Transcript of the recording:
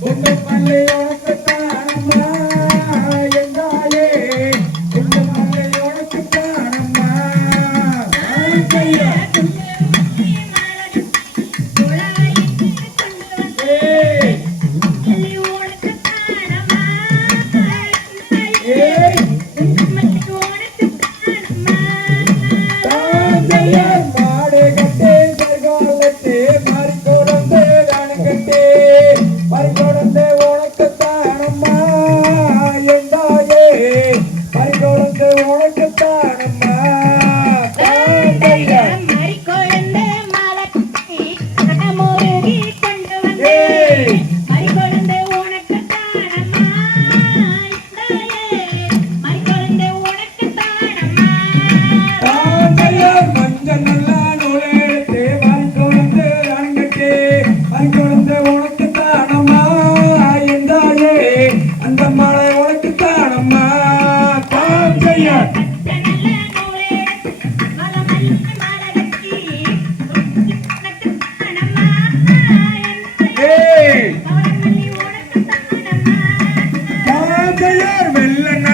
உங்க பள்ளையோடத்தானம்மா எங்காலே உங்க பள்ளையோடத்தானம்மா ஏய் ஏய் காந்தையார் வெள்ள